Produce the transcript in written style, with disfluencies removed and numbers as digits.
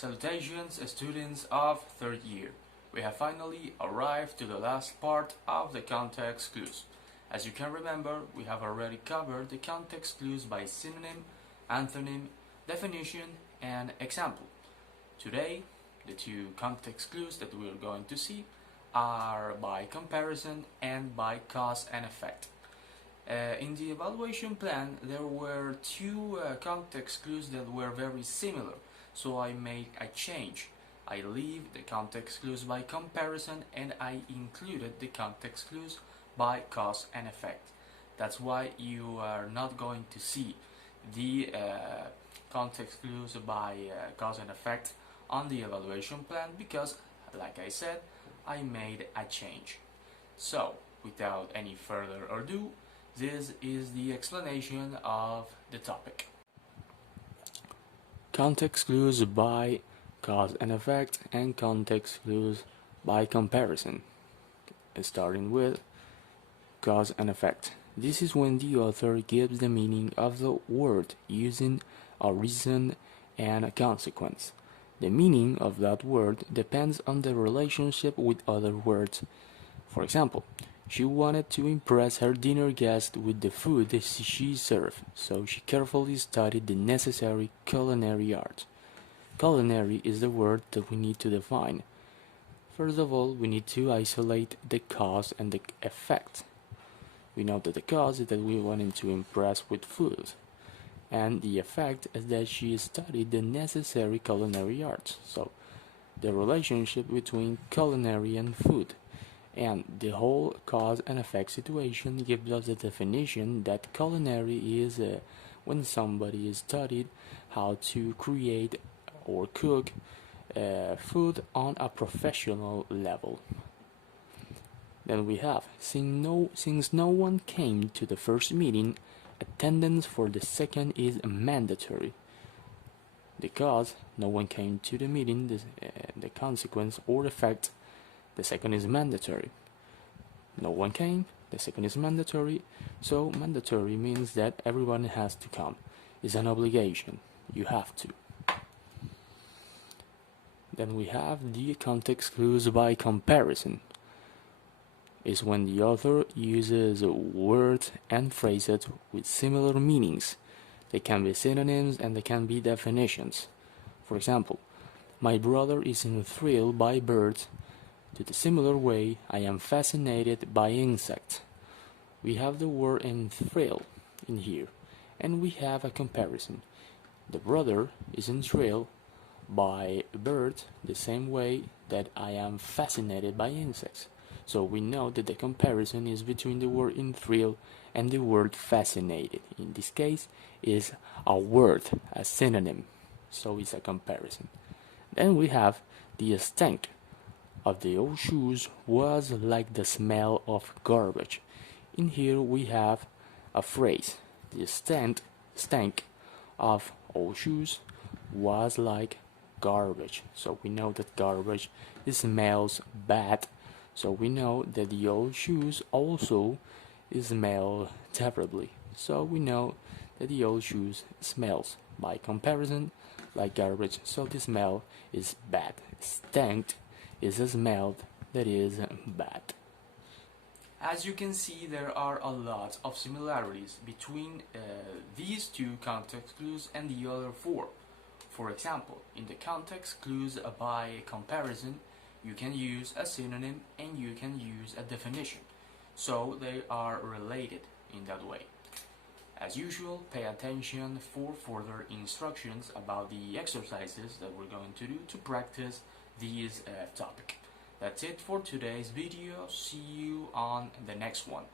Salutations, students of third year. We have finally arrived to the last part of the context clues. As you can remember, we have already covered the context clues by synonym, antonym, definition, and example. Today, the two context clues that we are going to see are by comparison and by cause and effect. In the evaluation plan, there were two context clues that were very similar, so I make a change. I leave the context clues by comparison and I included the context clues by cause and effect. That's why you are not going to see the context clues by cause and effect on the evaluation plan because, like I said, I made a change. So, without any further ado, this is the explanation of the topic. Context clues by cause and effect and context clues by comparison. Starting with cause and effect. This is when the author gives the meaning of the word using a reason and a consequence. The meaning of that word depends on the relationship with other words. For example, she wanted to impress her dinner guest with the food she served, so she carefully studied the necessary culinary art. Culinary is the word that we need to define. First of all, we need to isolate the cause and the effect. We know that the cause is that we wanted to impress with food, and the effect is that she studied the necessary culinary arts. So, the relationship between culinary and food. And the whole cause and effect situation gives us the definition that culinary is when somebody studied how to create or cook food on a professional level. Then we have, since no one came to the first meeting, attendance for the second is mandatory. Because no one came to the meeting, the consequence or effect, the second is mandatory. No one came, the second is mandatory, so mandatory means that everyone has to come. It's an obligation, you have to. Then we have the context clues by comparison. Is when the author uses words and phrases with similar meanings. They can be synonyms and they can be definitions. For example, my brother is thrilled by birds. To the similar way, I am fascinated by insects. We have the word thrill in here, and we have a comparison. The brother is thrilled by birds the same way that I am fascinated by insects. So we know that the comparison is between the word thrill and the word fascinated. In this case, is a word, a synonym. So it's a comparison. Then we have the stank of the old shoes was like the smell of garbage. In here we have a phrase. The stank of old shoes was like garbage. So we know that garbage smells bad. So we know that the old shoes also smell terribly. So we know that the old shoes smells by comparison like garbage. So the smell is bad. Stank is a smell that is bad. As you can see, there are a lot of similarities between these two context clues and the other four. For example, in the context clues by comparison, you can use a synonym and you can use a definition. So they are related in that way. As usual, pay attention for further instructions about the exercises that we're going to do to practice this topic. That's it for today's video. See you on the next one.